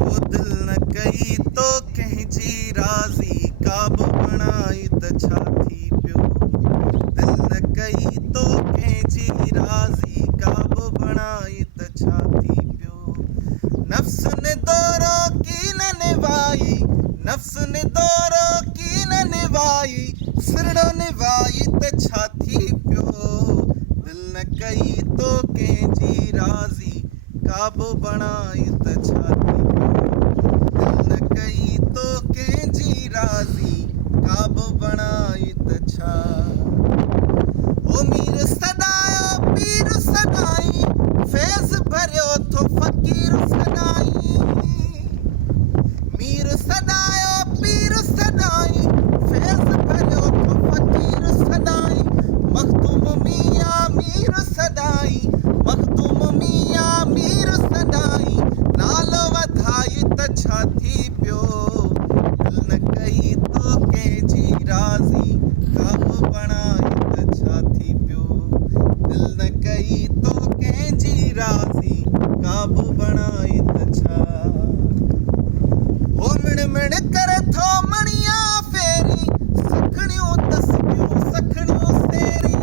ओ दिल न कई तो कंहिंजी राज़ी काब बणाई त छा थी पियो। दिल न कई तो कंहिंजी राज़ी काब बणाई त छा थी पियो। नफ़्स ने दौरो की न निभाई, नफ़्स ने दौरो की न निभाई, सिरड़ो निभाई त छा थी पियो। दिल न कई तो कंहिंजी राज़ी काब बणाई त छा थी पियो। दिल न कई तो कंहिंजी राज़ी काब बणाई त छा। ओ मीर सदायो पीर सदाई, फैज़ भरियो थो फ़क़ीर सदाई। मीर सदायो पीर सदाई, फैज़ भरियो थो फ़क़ीर सदाई। मख़दूम मियां मीर सदाई, मख़दूम मियां मीर सदाई, नालो वधाई त छा थी पियो। दिल न कई तो कंहिंजी राज़ी काब बणाई त छा थी पियो। दिल न कई तो कंहिंजी राज़ी काब बणाई त छा। हो मिण मिण करे थो मणिया फेरी, सखणियूं तस्बियूं सखणियूं सेरी।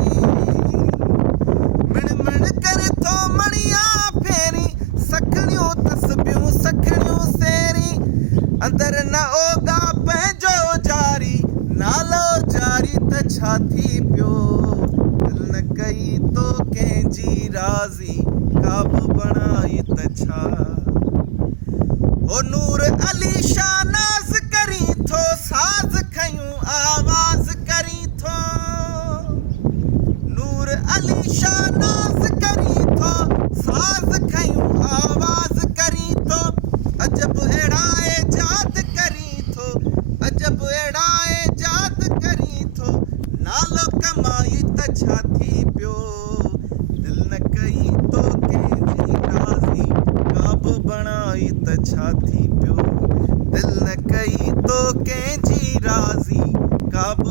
मिण मिण करे थो मणिया फेरी, सखणियूं तस्बियूं सखणियूं सेरी। अंदर न ओगा पंहिंजो जारी, नालो जारी त छा थी पियो। दिल न कई तो कंहिंजी राज़ी काब बणाई त छा। ओ नूर अली शाहनाज़ करी थो, साज़ खयूं आवाज़ करी थो। नूर अली शाहनाज़ करी थो, साज़ खयूं आवाज़ करी थो। अजब अहिड़ा एजाद करी थो, अजब अहिड़ा एजाद करी थो, नालो कमाई त छा थी पियो। दिल न कई तो कंहिंजी राज़ी काब बणाई त छा थी पियो। दिल न कई तो कंहिंजी राज़ी काब